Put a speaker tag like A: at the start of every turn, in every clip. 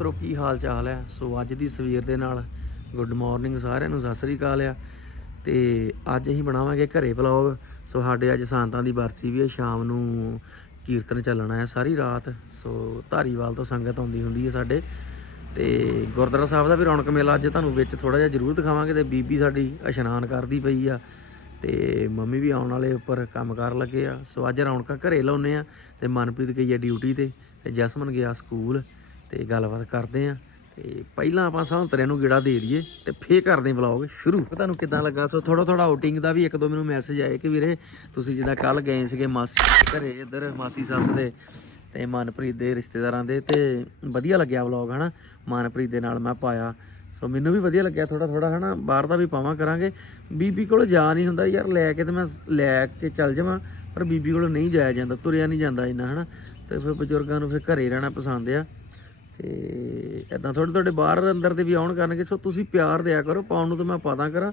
A: ਮਿੱਤਰੋ, ਕੀ ਹਾਲ ਚਾਲ ਹੈ? ਸੋ ਅੱਜ ਦੀ ਸਵੇਰ ਦੇ ਨਾਲ ਗੁੱਡ ਮਾਰਨਿੰਗ ਸਾਰਿਆਂ ਨੂੰ, ਸਤਿ ਸ੍ਰੀ ਅਕਾਲ ਆ। ਤੇ ਅੱਜ ਅਸੀਂ ਬਣਾਵਾਂਗੇ ਘਰੇ ਵਲੌਗ। ਸੋ ਸਾਡੇ ਅੱਜ ਸੰਤਾਂ ਦੀ ਬਰਸੀ ਵੀ ਹੈ ਸ਼ਾਮ ਨੂੰ ਕੀਰਤਨ ਚੱਲਣਾ ਹੈ ਸਾਰੀ ਰਾਤ। ਸੋ ਧਾਰੀਵਾਲ ਤੋਂ ਸੰਗਤ ਆਉਂਦੀ ਹੁੰਦੀ ਹੈ ਸਾਡੇ। ਤੇ ਗੁਰਦੁਆਰਾ ਸਾਹਿਬ ਦਾ ਵੀ ਰੌਣਕ ਮੇਲਾ ਅੱਜ ਤੁਹਾਨੂੰ ਵਿੱਚ ਥੋੜਾ ਜਿਹਾ ਜ਼ਰੂਰ ਦਿਖਾਵਾਂਗੇ ਤੇ ਬੀਬੀ ਸਾਡੀ ਇਸ਼ਨਾਨ ਕਰਦੀ ਪਈ ਆ। ਤੇ ਮੰਮੀ ਵੀ ਆਉਣ ਵਾਲੇ ਉੱਪਰ ਕੰਮ ਕਰ ਲੱਗੇ ਆ। ਸੋ ਅੱਜ ਰੌਣਕਾਂ ਘਰੇ ਲਾਉਨੇ ਆ ਤੇ ਮਨਪ੍ਰੀਤ ਗਈ ਆ ਡਿਊਟੀ ਤੇ ਤੇ ਜਸਮਨ ਗਿਆ ਸਕੂਲ। ਤੇ ਗੱਲਬਾਤ ਕਰਦੇ ਆ। ਤੇ ਪਹਿਲਾਂ ਆਪਾਂ ਸੰਤਰਿਆਂ ਨੂੰ ਗੇੜਾ ਦੇ ਲਈਏ ਤੇ ਫੇਰ ਕਰਦੇ ਵਲੌਗ ਸ਼ੁਰੂ। ਤੁਹਾਨੂੰ ਕਿਦਾਂ ਲੱਗਾ? ਸੋ ਥੋੜਾ ਥੋੜਾ ਆਊਟਿੰਗ ਦਾ ਵੀ ਇੱਕ ਦੋ ਮੈਨੂੰ ਮੈਸੇਜ ਆਏ ਕਿ ਵੀਰੇ ਤੁਸੀਂ ਜਿੱਦਾਂ ਕੱਲ ਗਏ ਸੀਗੇ ਮਾਸੀ ਘਰੇ ਇੱਧਰ, ਮਾਸੀ ਸੱਸ ਦੇ ਤੇ ਮਨਪ੍ਰੀਤ ਦੇ ਰਿਸ਼ਤੇਦਾਰਾਂ ਦੇ ਤੇ ਵਧੀਆ ਲੱਗਿਆ ਵਲੌਗ ਹਨਾ? ਮਨਪ੍ਰੀਤ ਦੇ ਨਾਲ ਮੈਂ ਪਾਇਆ। ਸੋ ਮੈਨੂੰ ਵੀ ਵਧੀਆ ਲੱਗਿਆ ਥੋੜਾ ਥੋੜਾ ਹਨਾ? ਬਾਹਰ ਦਾ ਵੀ ਪਾਵਾਂ ਕਰਾਂਗੇ। ਬੀਬੀ ਕੋਲ ਜਾ ਨਹੀਂ ਹੁੰਦਾ ਯਾਰ, ਲੈ ਕੇ ਤੇ ਮੈਂ ਲੈ ਕੇ ਚੱਲ ਜਾਵਾਂ, ਪਰ ਬੀਬੀ ਕੋਲ ਨਹੀਂ ਜਾਇਆ ਜਾਂਦਾ, ਤੁਰਿਆ ਨਹੀਂ ਜਾਂਦਾ ਇੰਨਾ, ਹਨਾ? ਤੇ ਫਿਰ ਬਜ਼ੁਰਗਾਂ ਨੂੰ ਫਿਰ ਘਰੇ ਰਹਿਣਾ ਪਸੰਦ ਆ। ਤੇ ਇਦਾਂ ਥੋੜੇ ਥੋੜੇ ਬਾਹਰ ਅੰਦਰ ਦੇ ਵੀ ਆਉਣ ਕਰਨਗੇ, ਸੋ ਤੁਸੀਂ ਪਿਆਰ ਦਿਆ ਕਰੋ, ਪਾਉਣ ਨੂੰ ਤਾਂ ਮੈਂ ਪਾਦਾ ਕਰਾਂ।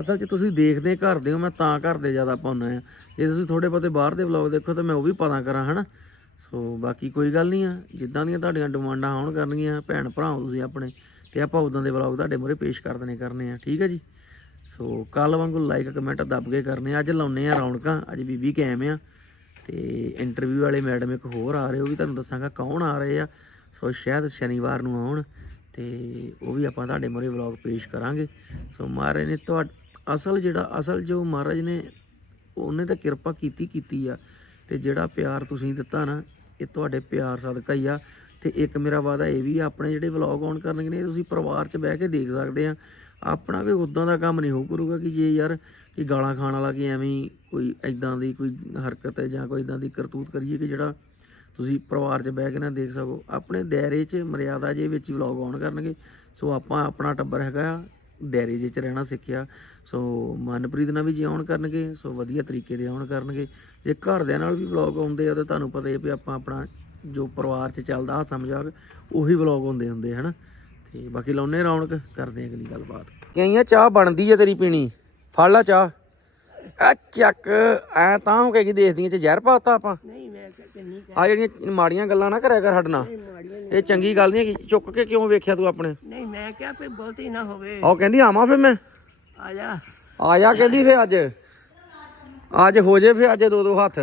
A: ਅਸਲ 'ਚ ਤੁਸੀਂ ਦੇਖਦੇ ਘਰ ਹੋ, ਮੈਂ ਤਾਂ ਘਰ ਦੇ ਜ਼ਿਆਦਾ ਪਾਉਣਾ ਆ ਜੇ ਤੁਸੀਂ ਥੋੜੇ ਬਹੁਤੇ ਬਾਹਰ ਦੇ ਵਲੌਗ ਦੇਖੋ, ਤਾਂ ਮੈਂ ਉਹ ਵੀ ਪਾਦਾ ਕਰਾਂ, ਹਨਾ? ਸੋ ਬਾਕੀ ਕੋਈ ਗੱਲ ਨਹੀਂ ਆ, ਜਿੱਦਾਂ ਦੀਆਂ ਤੁਹਾਡੀਆਂ ਡਿਮਾਂਡਾਂ ਆਉਣ ਕਰਨਗੀਆਂ, ਭੈਣ ਭਰਾ ਤੁਸੀਂ ਆਪਣੇ, ਤੇ ਆਪਾਂ ਉਦਾਂ ਦੇ ਵਲੌਗ ਤੁਹਾਡੇ ਮੂਹਰੇ ਪੇਸ਼ ਕਰ ਦੇਣੇ ਕਰਨੇ ਆ, ਠੀਕ ਹੈ ਜੀ? ਸੋ ਕੱਲ ਵਾਂਗੂ ਲਾਈਕ ਕਮੈਂਟ ਦੱਬ ਕੇ ਕਰਨੇ ਅੱਜ ਲਾਉਨੇ ਆ ਰੌਣਕਾਂ, ਅੱਜ ਬੀਬੀ ਕੈਮ ਆ, ਤੇ ਇੰਟਰਵਿਊ ਵਾਲੇ ਮੈਡਮ ਇੱਕ ਹੋਰ ਆ ਰਹੇ, ਉਹ ਵੀ ਤੁਹਾਨੂੰ ਦੱਸਾਂਗਾ ਕੌਣ ਆ ਰਹੇ ਆ। ਸੋ ਸ਼ਾਇਦ ਸ਼ਨੀਵਾਰ ਨੂੰ ਆਉਣ ਤੇ ਉਹ ਵੀ ਆਪਾਂ ਤੁਹਾਡੇ ਮੂਹਰੇ ਵਲੌਗ ਪੇਸ਼ ਕਰਾਂਗੇ। ਸੋ ਮਹਾਰਾਜ ਨੇ ਤੁਹਾ ਅਸਲ ਜਿਹੜਾ ਅਸਲ ਜੋ ਮਹਾਰਾਜ ਨੇ ਉਹਨੇ ਤਾਂ ਕਿਰਪਾ ਕੀਤੀ ਕੀਤੀ ਆ ਤੇ ਜਿਹੜਾ ਪਿਆਰ ਤੁਸੀਂ ਦਿੱਤਾ ਨਾ ਇਹ ਤੁਹਾਡੇ ਪਿਆਰ ਸਦਕਾ ਹੀ ਆ। ਤੇ ਇੱਕ ਮੇਰਾ ਵਾਦਾ ਇਹ ਵੀ ਆ, ਆਪਣੇ ਜਿਹੜੇ ਵਲੌਗ ਆਨ ਕਰਨਗੇ ਨੇ ਤੁਸੀਂ ਪਰਿਵਾਰ 'ਚ ਬਹਿ ਕੇ ਦੇਖ ਸਕਦੇ ਆ। ਆਪਣਾ ਕੋਈ ਉਦਾਂ ਦਾ ਕੰਮ ਨਹੀਂ ਹੋ ਕਰੂਗਾ ਕਿ ਜੇ ਯਾਰ ਕਿ ਗਾਲਾਂ ਖਾਣ ਵਾਲਾ ਕਿ ਐਵੇਂ ਕੋਈ ਐਦਾਂ ਦੀ ਕੋਈ ਹਰਕਤ ਹੈ ਜਾਂ ਕੋਈ ਇਦਾਂ ਦੀ ਕਰਤੂਤ ਕਰੀਏ ਕਿ ਜਿਹੜਾ ਤੁਸੀਂ ਪਰਿਵਾਰ 'ਚ ਬਹਿ ਕੇ ਨਾ ਦੇਖ ਸਕੋ ਆਪਣੇ ਦਾਇਰੇ 'ਚ ਮਰਿਆਦਾ ਜੇ ਵਿੱਚ ਹੀ ਵਲੌਗ ਆਨ ਕਰਨਗੇ। ਸੋ ਆਪਾਂ ਆਪਣਾ ਟੱਬਰ ਹੈਗਾ ਆ, ਦਾਇਰੇ ਜੇ 'ਚ ਰਹਿਣਾ ਸਿੱਖਿਆ। ਸੋ ਮਨਪ੍ਰੀਤ ਨਾਲ ਵੀ ਜੇ ਆਉਣ ਕਰਨਗੇ ਸੋ ਵਧੀਆ ਤਰੀਕੇ ਦੇ ਆਉਣ ਕਰਨਗੇ। ਜੇ ਘਰਦਿਆਂ ਨਾਲ ਵੀ ਵਲੌਗ ਆਉਂਦੇ ਆ ਤਾਂ ਤੁਹਾਨੂੰ ਪਤਾ ਹੀ ਹੈ ਵੀ ਆਪਾਂ ਆਪਣਾ ਜੋ ਪਰਿਵਾਰ 'ਚ ਚੱਲਦਾ ਹਾਸਾ ਮਜ਼ਾਕ ਉਹੀ ਵਲੌਗ ਹੁੰਦੇ ਹੁੰਦੇ ਹਨਾ? ਤੇ ਬਾਕੀ ਲਾਉਨੇ ਰੌਣਕ ਕਰਦੇ ਆ ਅਗਲੀ ਗੱਲਬਾਤ। ਕਈਆਂ ਚਾਹ ਬਣਦੀ ਹੈ ਤੇਰੀ ਪੀਣੀ? ਫੜ ਲਾ ਚਾਹ। ਆ ਚੱਕ ਐ ਤਾਂ ਹੋ ਕੇ ਕੀ ਦੇਖਦੀਆਂ ਚ ਜ਼ਹਿਰ ਪਾਤਾ ਆਪਾਂ। ਆ ਜਿਹੜੀਆਂ ਮਾੜੀਆਂ ਗੱਲਾਂ ਨਾ ਕਰਿਆ ਕਰ ਸਾਡੇ ਨਾਲ। ਇਹ ਚੰਗੀ ਗੱਲ ਨਹੀਂ ਹੈਗੀ। ਚੁੱਕ ਕੇ ਕਿਉਂ ਵੇਖਿਆ ਤੂੰ ਆਪਣੇ?
B: ਨਹੀਂ ਮੈਂ ਕਿਹਾ ਫੇ ਬਹੁਤੀ ਨਾ ਹੋਵੇ।
A: ਉਹ ਕਹਿੰਦੀ ਆਵਾਂ ਫੇ ਮੈਂ।
B: ਆ ਜਾ।
A: ਆ ਜਾ ਕਹਿੰਦੀ ਫੇ ਅੱਜ। ਅੱਜ ਹੋ ਜੇ ਫੇ ਅੱਜ ਦੋ ਦੋ ਹੱਥ।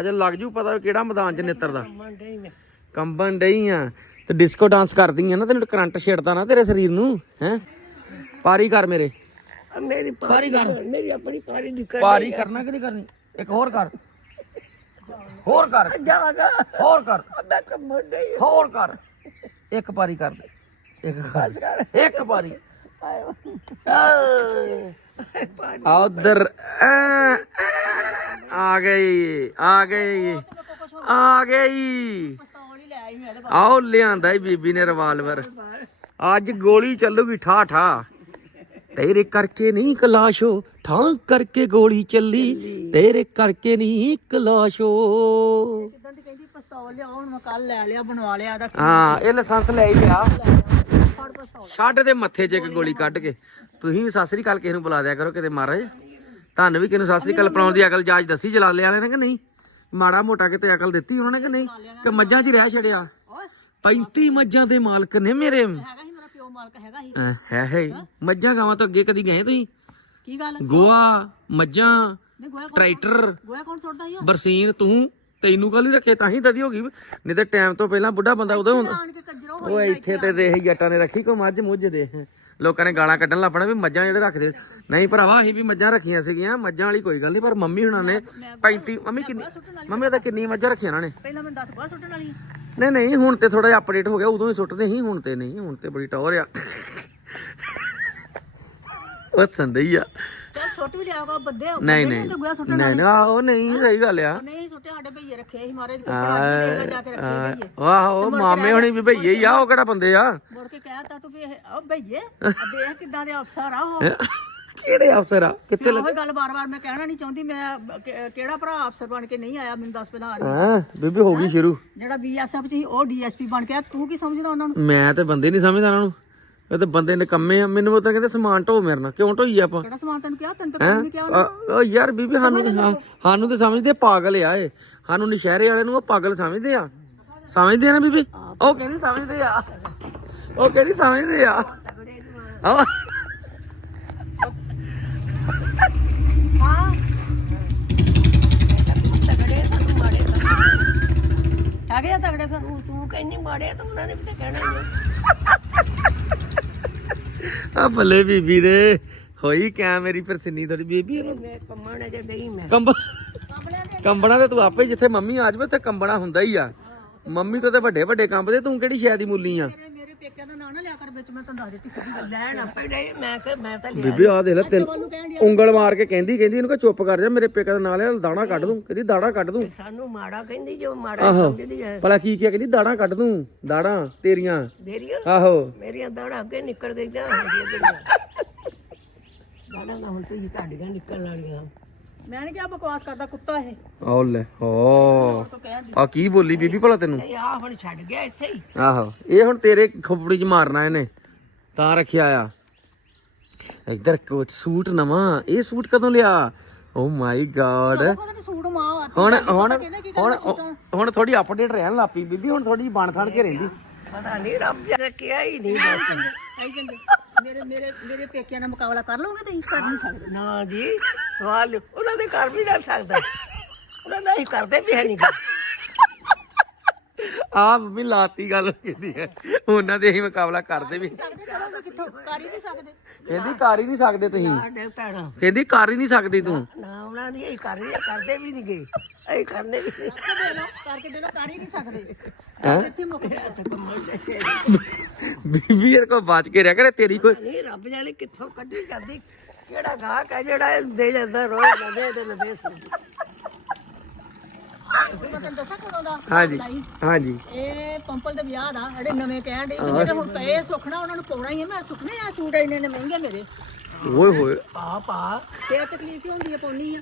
A: ਅੱਜ ਲੱਗ ਜੂ ਪਤਾ ਕਿਹੜਾ ਮੈਦਾਨ ਚ ਨਿੱਤਰਦਾ
B: ਮੰਡੇ ਮੈਂ।
A: ਕੰਬਣ ਡਈ ਆ। ਤੇ ਡਿਸਕੋ ਡਾਂਸ ਕਰਦੀ ਆ ਨਾ ਤੈਨੂੰ ਕਰੰਟ ਛੇੜਦਾ ਨਾ ਤੇਰੇ ਸਰੀਰ ਨੂੰ ਹੈ? ਪਾਰੀ ਕਰ ਮੇਰੇ।
B: ਮੇਰੀ ਪਾਰੀ ਕਰ। ਮੇਰੀ ਆਪਣੀ ਪਾਰੀ ਦੀ ਕਰ
A: ਪਾਰੀ ਕਰਨਾ ਕਿ ਨਹੀਂ ਕਰਨੀ? ਇੱਕ ਹੋਰ ਕਰ। ਹੋਰ ਕਰ। ਹੋਰ ਕਰ।
B: ਮੈਂ ਤਾਂ ਮੰਡੇ ਹੀ
A: ਹੋਰ ਕਰ। ਇੱਕ ਪਾਰੀ ਕਰ ਦੇ। ਇੱਕ ਕਰ। ਇੱਕ ਪਾਰੀ ਉਧਰ। ਆ ਗਈ। ਆ ਗਈ। ਆ ਗਈ। ਆਓ ਲਿਆਂਦਾ ਈ ਬੀਬੀ ਨੇ ਰਿਵਾਲਵਰ ਅੱਜ ਗੋਲੀ ਚੱਲੂਗੀ ਠਾ ਠਾ ਤੇਰੇ ਕਰਕੇ ਨਹੀਂ ਕਲਾਸ਼ੋ ਠਾਂ ਕਰਕੇ ਗੋਲੀ ਚੱਲੀ। ਤੇਰੇ ਕਰਕੇ ਨਹੀਂ ਕਲਾਸ਼ੋ
B: ਕਿਦਾਂ ਦੀ ਕਹਿੰਦੀ ਪਿਸਤੌਲ ਲਿਆਉਣ ਮੈਂ ਕੱਲ ਲੈ ਲਿਆ ਬਣਵਾ ਲਿਆ ਦਾ
A: ਹਾਂ ਇਹ ਲਾਇਸੈਂਸ ਲੈ ਹੀ ਪਿਆ
B: ਫੜ ਪਿਸਤੌਲ।
A: ਛੱਡ ਦੇ ਮੱਥੇ 'ਚ ਇੱਕ ਗੋਲੀ ਕੱਢ ਕੇ। ਤੁਸੀਂ ਵੀ ਸਤਿ ਸ੍ਰੀ ਅਕਾਲ ਕਿਸੇ ਨੂੰ ਬੁਲਾ ਦਿਆ ਕਰੋ ਕਿਤੇ ਮਹਾਰਾਜ। ਤੁਹਾਨੂੰ ਵੀ ਕਿਸੇ ਨੂੰ ਸਤਿ ਸ੍ਰੀ ਅਕਾਲ ਬਣਾਉਣ ਦੀ ਅਕਲ ਜਾਜ ਦੱਸੀ ਜਲਾਲੇ ਵਾਲੇ ਨੇ ਕਿ ਨਹੀਂ? ਮਾੜਾ ਮੋਟਾ ਕਿਤੇ ਅਕਲ ਦਿੱਤੀ ਉਹਨਾਂ ਨੇ ਕਿ ਨਹੀਂ? ਕਿ ਮੱਝਾਂ 'ਚ ਹੀ ਰਹਿ ਛੜਿਆ
B: ਓਏ
A: 35 ਮੱਝਾਂ ਦੇ ਮਾਲਕ ਨੇ ਮੇਰੇ।
B: ਹੈਗਾ ਸੀ ਮਾਲਕ ਹੈਗਾ ਸੀ।
A: ਅਹ, ਹੈ ਹੈ ਮੱਝਾਂ ਗਾਵਾਂ ਤੋਂ ਅੱਗੇ ਕਦੀ ਗਏ ਤੁਸੀਂ?
B: ਕੀ ਗੱਲ?
A: ਗੋਆ ਮੱਝਾਂ
B: ਨਹੀਂ ਗੋਇਆ ਕੌਣ
A: ਟਰੈਕਟਰ
B: ਗੋਇਆ ਕੌਣ ਸੁੱਟਦਾ ਸੀ
A: ਬਰਸੀਨ ਤੂੰ ਤੈਨੂੰ ਕੱਲ ਹੀ ਰੱਖੇ? ਤਾਂ ਹੀ ਤਦੀ ਹੋ ਗਈ। ਨਹੀਂ ਤੇ ਟਾਈਮ ਤੋਂ ਪਹਿਲਾਂ ਬੁੱਢਾ ਬੰਦਾ ਉਦੋਂ ਹੁੰਦਾ।
B: ਆਣ ਕੇ ਕੰਜਰੋ
A: ਉਹ ਇੱਥੇ ਤੇ ਦੇਖ ਜੱਟਾਂ ਨੇ ਰੱਖੀ ਕੋ ਮੱਝ ਮੁੱਝ ਦੇ ਲੋਕਾਂ ਨੇ ਗਾਲਾਂ ਕੱਢਣ ਲੱਪਣਾ ਵੀ ਮੱਝਾਂ ਜਿਹੜੇ ਰੱਖਦੇ। ਨਹੀਂ ਭਰਾਵਾ ਅਸੀਂ ਵੀ ਮੱਝਾਂ ਰੱਖੀਆਂ ਸੀਗੀਆਂ। ਮੱਝਾਂ ਵਾਲੀ ਕੋਈ ਗੱਲ ਨਹੀਂ ਪਰ ਮੰਮੀ ਹੁਣਾਂ ਨੇ 35 ਮੰਮੀ ਕਿੰਨੀ ਮੰਮੀ ਉਹਦਾ ਕਿੰਨੀ ਮੱਝਾਂ ਰੱਖੀਆਂ ਉਹਨਾਂ ਨੇ?
B: ਪਹਿਲਾਂ ਮੈਨੂੰ ਦੱਸ ਗੋਆ ਸੁੱਟਣ ਵਾਲੀ?
A: ਨਹੀਂ ਨਹੀਂ ਹੁਣ ਤੇ ਥੋੜਾ ਜਿਹਾ ਅਪਡੇਟ ਹੋ ਗਿਆ ਉਦੋਂ ਹੀ ਸੁੱਟਦੇ ਸੀ ਹੁਣ ਤੇ ਨਹੀਂ ਹੁਣ ਤੇ ਬੜੀ ਟੌਰ ਆ। ਉਹ ਸੰਦਈ ਆ।
B: ਚੱਲ ਸੁੱਟ ਵੀ ਲਿਆਗਾ ਬੰਦੇ ਹੋ
A: ਨਹੀਂ ਨਹੀਂ।
B: ਤੇ ਗੋਇਆ ਸੁੱਟਣ
A: ਨਹੀਂ ਨਹੀਂ ਆਹੋ ਨਹੀਂ ਸਹੀ ਗੱਲ ਆ।
B: ਨਹੀਂ ਸੁੱਟੇ ਸਾਡੇ ਭਈਏ ਰੱਖੇ ਸੀ ਮਾਰੇ ਦੇ ਕੋਲ ਜਾ ਕੇ ਰੱਖੇ ਭਈਏ।
A: ਆਹੋ ਮਾਮੇ ਹੁਣੀ ਵੀ ਭਈਏ ਹੀ ਆ ਉਹ ਕਿਹੜਾ ਬੰਦੇ ਆ?
B: ਮੁੜ ਕੇ ਕਹਿਤਾ ਤੂੰ ਵੀ ਇਹ ਉਹ ਭਈਏ ਦੇਖ ਕਿਦਾਂ ਦੇ ਅਫਸਰ ਆ ਉਹ?
A: ਕਿਹੜੇ ਅਫਸਰ ਆ? ਕਿੱਥੇ
B: ਉਹ ਗੱਲ ਬਾਰ-ਬਾਰ ਮੈਂ ਕਹਿਣਾ ਨਹੀਂ ਚਾਹੁੰਦੀ ਮੈਂ ਕਿ- ਕਿਹੜਾ ਭਰਾ ਅਫਸਰ ਬਣ ਕੇ ਨਹੀਂ ਆਇਆ ਮੈਨੂੰ ਦੱਸ ਪਹਿਲਾਂ ਆ ਰਹੀ
A: ਹਾਂ। ਬੀਬੀ ਹੋ ਗਈ ਸ਼ੁਰੂ।
B: ਜਿਹੜਾ ਬੀਐਸਐਫ ਚ ਸੀ ਉਹ ਡੀਐਸਪੀ ਬਣ ਕੇ ਆਇਆ। ਤੂੰ ਕੀ ਸਮਝਦਾ ਉਹਨਾਂ ਨੂੰ?
A: ਮੈਂ ਤੇ ਬੰਦੇ ਨਹੀਂ ਸਮਝਦਾ ਉਹਨਾਂ ਨੂੰ। ਇਹ ਤੇ ਬੰਦੇ ਨੇ ਕੰਮੇ ਆ। ਮੈਨੂੰ ਉਹ ਤਾਂ ਕਹਿੰਦੇ ਸਮਾਨ ਢੋ ਮੇਰੇ ਨਾਲ। ਕਿਉਂ ਢੋਈ ਆਪਾਂ?
B: ਕਿਹੜਾ ਸਮਾਨ ਤੈਨੂੰ ਕਿਹਾ? ਤੈਨੂੰ ਤਾਂ ਕੋਈ ਨਹੀਂ ਕਿਹਾ
A: ਆ- ਉਹ ਯਾਰ ਬੀਬੀ ਸਾਨੂੰ ਹਾਂ- ਸਾਨੂੰ ਤੇ ਸਮਝਦੇ ਪਾਗਲ ਆ ਇਹ। ਸਾਨੂੰ ਨਸ਼ਹਿਰੇ ਵਾਲੇ ਨੂੰ ਉਹ ਪਾਗਲ ਸਮਝਦੇ ਆ। ਸਮਝਦੇ ਆ ਨਾ ਬੀਬੀ? ਉਹ ਕਹਿੰਦੀ ਸਮਝਦੇ ਆ। ਉਹ ਕਹਿੰਦੀ ਸਮਝਦੇ ਆ। ਆਹ।
C: ਹਾਂ। ਤਗੜੇ ਸਾਨੂੰ ਮਾੜੇ ਹੈਗੇ ਆ ਤਗੜੇ ਫਿਰ ਤੂੰ ਤੂੰ ਕਹਿੰਨੀ ਮਾੜੇ ਆ ਤਾਂ ਉਹਨਾਂ ਨੇ ਵੀ ਤਾਂ ਕਹਿਣਾ ਹੀ ਆ।
A: ਆ ਬੱਲੇ ਬੀਬੀ ਦੇ ਹੋਈ ਕਿਆ ਮੇਰੀ ਪਰਸਿੰਨੀ ਥੋੜੀ ਬੀਬੀ ਇਹਨੂੰ?
C: ਮੈਂ ਕੰਮਣ ਅਜੇ ਗਈ ਮੈਂ।
A: ਕੰਬ ਕੰਬਣਾ ਤੇ ਤੂੰ ਆਪੇ ਜਿੱਥੇ ਮੰਮੀ ਆ ਜਾਵੇ ਉੱਥੇ ਕੰਬਣਾ ਹੁੰਦਾ ਹੀ ਆ। ਮੰਮੀ ਤੋਂ ਤੇ ਵੱਡੇ ਵੱਡੇ ਕੰਬਦੇ ਤੂੰ ਕਿਹੜੀ ਸ਼ਾਇਦ ਦੀ ਮੁੱਲੀ ਆ?
B: ਪੇਕਿਆਂ ਦਾ ਨਾਂ ਨਾ ਲਿਆ ਕਰ ਵਿੱਚ ਮੈਂ ਤੁਹਾਨੂੰ ਦੱਸ ਦਿੱਤੀ ਸਿੱਧੀ ਗੱਲ।
C: ਲੈਣ ਆਪੇ ਡੇ ਮੈਂ ਕਿ ਮੈਂ ਤਾਂ ਲਿਆ
A: ਬੀਬੀ ਆ ਦੇ ਲੈ ਤਿੰਨ
B: ਉਹਨੂੰ ਕਹਿਣ ਡਿਆ
A: ਉਂਗਲ ਮਾਰ ਕੇ ਕਹਿੰਦੀ ਕਹਿੰਦੀ ਇਹਨੂੰ ਕਹ ਚੁੱਪ ਕਰ ਜਾ ਮੇਰੇ ਪੇਕਾ ਦਾ ਨਾਂ ਲਿਆ ਦਾਣਾ ਕੱਢ ਦੂੰ। ਕਹਿੰਦੀ ਦਾੜਾ ਕੱਢ ਦੂੰ।
C: ਸਾਨੂੰ ਮਾੜਾ ਕਹਿੰਦੀ ਜੋ ਮਾੜਾ ਸਮਝਦੀ ਹੈ।
A: ਭਲਾ ਕੀ ਕਿਹਾ ਕਹਿੰਦੀ ਦਾੜਾ ਕੱਢ ਦੂੰ ਦਾੜਾ ਤੇਰੀਆਂ।
C: ਮੇਰੀਆਂ?
A: ਆਹੋ।
C: ਮੇਰੀਆਂ ਦੌੜਾਂ ਅੱਗੇ ਨਿਕਲ ਗਈਆਂ ਦਾੜਾ ਨਾ ਹੁਣ ਤੁਸੀਂ ਤੁਹਾਡੀਆਂ ਨਿਕਲਣ ਵਾਲੀਆਂ।
B: ਮੈਂ ਨਹੀਂ ਕਿਹਾ ਬਕਵਾਸ ਕਰਦਾ ਕੁੱਤਾ ਇਹ।
A: ਆਓ ਲੈ ਹੋ। ਆ ਕੀ ਬੋਲੀ ਬੀਬੀ ਭਲਾ ਤੈਨੂੰ?
C: ਨਹੀਂ ਆ ਹੁਣ ਛੱਡ ਗਿਆ ਇੱਥੇ ਹੀ।
A: ਆਹੋ ਇਹ ਹੁਣ ਤੇਰੇ ਖੋਪੜੀ 'ਚ ਮਾਰਨਾ ਇਹਨੇ ਤਾਂ ਰੱਖਿਆ ਆ। ਇੱਧਰ ਕੋਟ ਸੂਟ ਨਵਾਂ ਇਹ ਸੂਟ ਕਦੋਂ ਲਿਆ? ਓ ਮਾਈ ਗॉड
B: ਉਹਦਾ ਸੂਟ ਮਾਂ ਆ
A: ਹੁਣ ਹੁਣ ਹੁਣ ਹੁਣ ਥੋੜੀ ਅਪਡੇਟ ਰਹਿਣ ਲੱਪੀ ਬੀਬੀ ਹੁਣ ਥੋੜੀ ਬਣ ਸਣ ਕੇ ਰਹਿੰਦੀ।
C: ਪਤਾ ਨਹੀਂ ਰੱਬ ਨੇ ਕਿਹਾ ਹੀ ਨਹੀਂ ਬਸ।
B: ਆਈ ਜਾਂਦੇ। ਮੇਰੇ ਮੇਰੇ ਮੇਰੇ ਪੇਕਿਆਂ ਨਾਲ ਮੁਕਾਬਲਾ ਕਰ ਲਓਗੇ ਤੁਸੀਂ? ਕਰ ਨਹੀਂ ਸਕਦੇ।
C: ਨਾ ਜੀ, ਸਵਾਲ ਉਹਨਾਂ ਦੇ ਘਰ ਵੀ ਜਾ ਸਕਦਾ। ਉਹਨਾਂ ਦਾ ਹੀ ਕਰਦੇ ਵੀ ਹੈ ਨਹੀਂ ਗਾ।
A: ਆ ਮੰਮੀ ਲਾਤੀ ਗੱਲ ਕਹਿੰਦੀ ਹੈ? ਉਹਨਾਂ ਦੇ ਅਸੀਂ ਮੁਕਾਬਲਾ ਕਰਦੇ ਵੀ।
B: ਸਕਦੇ ਕਰੋਗੇ ਕਿੱਥੋਂ? ਕਰ ਹੀ ਨਹੀਂ ਸਕਦੇ।
A: ਕਹਿੰਦੀ ਕਰ ਹੀ ਨਹੀਂ ਸਕਦੇ ਤੁਸੀਂ।
C: ਸਾਡੇ ਭੈਣਾਂ।
A: ਕਹਿੰਦੀ ਕਰ ਹੀ ਨਹੀਂ ਸਕਦੀ ਤੂੰ।
C: ਨਾ ਉਹਨਾਂ ਦੀ ਇਹ ਕਰ ਕਰਦੇ ਵੀ ਨਹੀਂ ਗਏ ਅਸੀਂ ਕਰਨੇ ਵੀ ਨਹੀਂ
B: ਕਰਕੇ ਦੇ ਲਓ ਕਰਕੇ ਦੇ ਲਓ ਕਰ ਹੀ ਨਹੀਂ ਸਕਦੇ।
A: ਹੈਂ?
B: ਇੱਥੇ ਮੁੱਕ ਗਿਆ
A: ਬੀਬੀ ਇਹ ਕੋ ਬਚ ਕੇ ਰਹਿ ਕਰੇ ਤੇਰੀ ਕੋਈ
C: ਨਹੀਂ ਰੱਬ ਜਾਣੇ ਕਿੱਥੋਂ ਕੱਢੀ ਕਰਦੀ ਕਿਹੜਾ ਗਾਹਕ ਹੈ ਜਿਹੜਾ ਦੇ ਜਾਂਦਾ ਰੋਜ਼ ਦੇ ਦੇ ਲਵੇ ਸੋ
B: ਮੈਂ ਤੈਨੂੰ ਦੱਸਾਂ ਕਦੋਂ ਦਾ
A: ਹਾਂਜੀ
B: ਲਾਈ।
A: ਹਾਂਜੀ
B: ਇਹ ਪੰਪਲ ਦੇ ਵਿਆਹ ਦਾ ਜਿਹੜੇ ਨਵੇਂ ਕਹਿਣ ਦੇ ਜਿਹੜੇ ਹੁਣ ਪਏ ਸੁਖਣਾ ਉਹਨਾਂ ਨੂੰ ਪਾਉਣਾ ਹੀ ਹੈ। ਮੈਂ ਸੁਖਨੇ ਆ ਸੂਟ ਇੰਨੇ ਨੇ ਮਹਿੰਗੇ ਮੇਰੇ।
A: ਓਏ ਹੋਏ।
C: ਪਾ ਪਾ।
B: ਤੇ ਤਕਲੀਫ ਕੀ ਹੁੰਦੀ ਹੈ ਪਾਉਣੀ ਆ?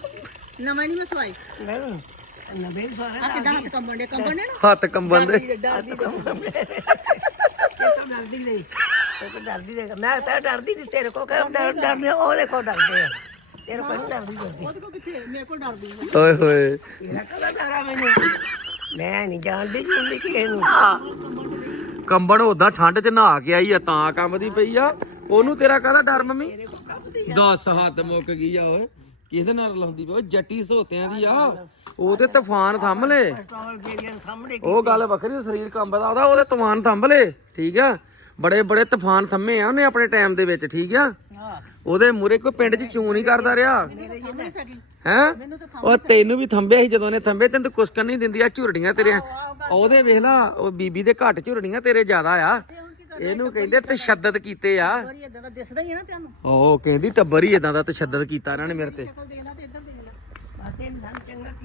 B: ਨਵਾਂ ਨਹੀਂ ਮੈਂ ਸਵਾਈ
C: ਨਹੀਂ ਨਵੇਂ
B: ਆ
C: ਸਾਰਾ
B: ਕਿਦਾਂ ਹੱਥ ਕੰਬਣ ਦੇ ਕੰਬਣ ਨੇ ਨਾ?
A: ਹੱਥ ਕੰਬਣ ਦੇ
B: ਡਰਦੀ
C: ਤਾਂ ਡਰਦੀ ਨਹੀਂ। ਤਾਂ ਡਰਦੀ ਨਹੀਂ। ਮੈਂ ਤਾਂ ਡਰਦੀ ਨਹੀਂ ਤੇਰੇ ਕੋ ਕਹਿ ਡਰ ਡਰਨੇ ਉਹ ਦੇਖੋ ਡਰਦੇ ਆ। ਤੇਰੇ ਕੋਲ ਨਹੀਂ ਡਰਦੀ ਡਰਦੀ
B: ਉਹਦੇ ਕੋ ਕਿੱਥੇ? ਮੇਰੇ ਕੋਲ ਡਰਦੀ ਹੈ
A: ਓਏ ਹੋਏ।
C: ਤੇਰਾ ਕਦਾ ਡਰਾ ਮੈਨੂੰ? ਮੈਂ ਨਹੀਂ ਜਾਣਦੀ ਜਿੰਦੀ ਕਿਸੇ ਨੂੰ।
A: ਕੰਬਣ ਠੰਡ 'ਚ ਨਹਾ ਕੇ ਆਈ ਆ ਤਾਂ ਕੰਬਦੀ ਪਈ ਆ। ਉਹਨੂੰ ਤੇਰਾ ਕਾਹਦਾ ਡਰ ਮੰਮੀ? ਦੱਸ ਹੱਥ ਮੁੱਕ ਗਈ ਆ ਓਏ। ਕਿਹਦੇ ਨਾਲ ਲਾਉਂਦੀ ਪਈ? ਓਏ ਜੱਟੀ ਸੋਤਿਆਂ ਦੀ ਆ। ਉਹ ਤੇ ਤੂਫਾਨ ਥੰਮ ਲੈ। ਉਹ ਗੱਲ ਵੱਖਰੀ ਸਰੀਰ ਕੰਬਦਾ ਉਹਦਾ ਉਹਦੇ ਤੂਫਾਨ ਥੰਮ ਲੈ। ਠੀਕ ਆ? ਬੜੇ ਬੜੇ ਤੂਫਾਨ ਥੰਮੇ ਆ ਉਹਨੇ ਆਪਣੇ ਟਾਈਮ ਦੇ ਵਿੱਚ ਠੀਕ ਆ?
B: ਹਾਂ।
A: ਉਹਦੇ ਮੂਰੇ ਕੋਈ ਪਿੰਡ 'ਚ ਚੂੰ ਨਹੀਂ ਕਰਦਾ ਰਿਹਾ। ਹੈ?
B: ਮੈਨੂੰ ਤਾਂ
A: ਉਹ ਤੈਨੂੰ ਵੀ ਥੰਬਿਆ ਸੀ ਜਦੋਂ ਨੇ ਥੰਬੇ ਤੈਨੂੰ ਤਾਂ ਕੁਸਕਣ ਨਹੀਂ ਦਿੰਦੀ ਆ ਝੁਰੜੀਆਂ ਤੇਰੇ ਉਹਦੇ ਵੇਖ ਲਾ ਉਹ ਬੀਬੀ ਦੇ ਘੱਟ ਝੁਰੜੀਆਂ ਤੇਰੇ ਜ਼ਿਆਦਾ ਆ। ਇਹਨੂੰ ਕਹਿੰਦੇ ਤਸ਼ੱਦਦ ਕੀਤੇ ਆ।
B: ਵਾਰੀ ਇਦਾਂ ਦਾ ਦਿਸਦਾ ਹੀ ਹੈ ਨਾ ਤੁਹਾਨੂੰ
A: ਉਹ ਕਹਿੰਦੀ ਟੱਬਰ ਹੀ ਇਦਾਂ ਦਾ ਤਸ਼ੱਦਦ ਕੀਤਾ ਇਹਨਾਂ ਨੇ ਮੇਰੇ ਤੇ।